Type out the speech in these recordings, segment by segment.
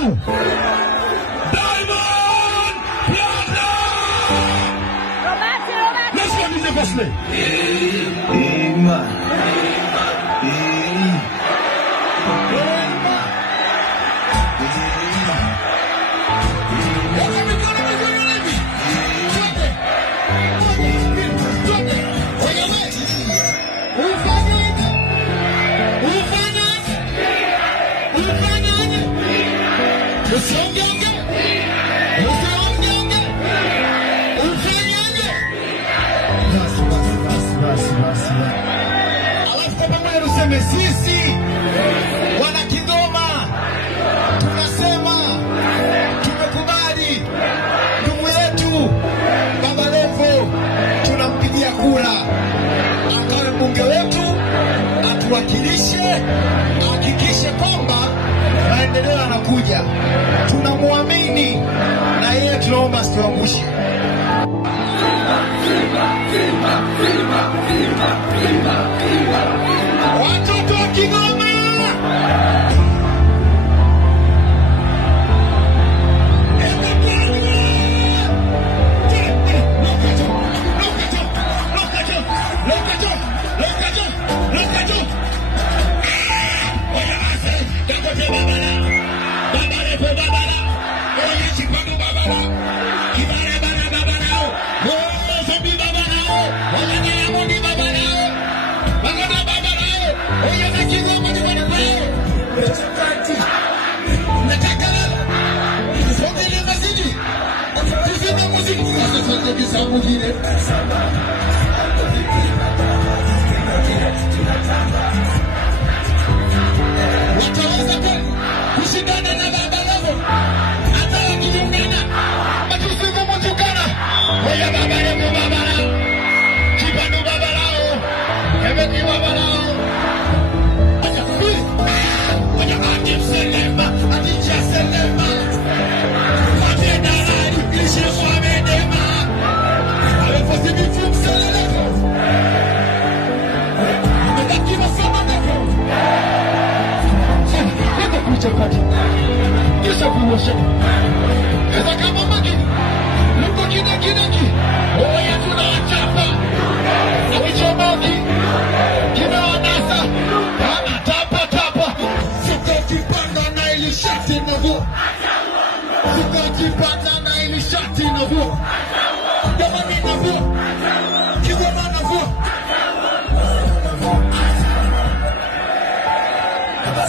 kwenu. Diamond Platnumz. Let's go DJ Wesley. Sisi wana Kigoma tunasema tumekubali ndugu yetu Baba Levo, tunampigia kura akawe mbunge wetu, atuwakilishe, hakikishe kwamba maendeleo yanakuja. Tunamuamini na yeye, tunaomba asiangushe. Watoto wa Kigoma, wataweza kushindana na Baba Levo hata wakiungana, matusiku mutukana oya Baba Levo Baba lao Kibanu Baba lao Kebeki Baba lao oya Ati Selema Ati Selema Ati Dalari Ishe Swamedema Alefosimi Fumseleleko Imedakima Samaneko Chapati kisha kuosha kaza kama magini luko kinaki oya tunawachapa awichomoki kina wanasa kama tapa sukati panda na ili shati novo sukati panda na ili shati novo kama ni novo kigoma novo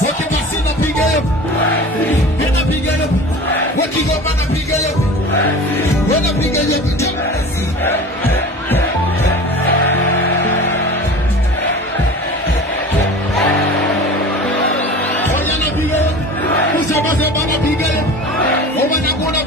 wote basi napiga yote napiga yote wakigoma napiga yote wanapiga yote oya napiga yote usabasa bana piga yote wana kuna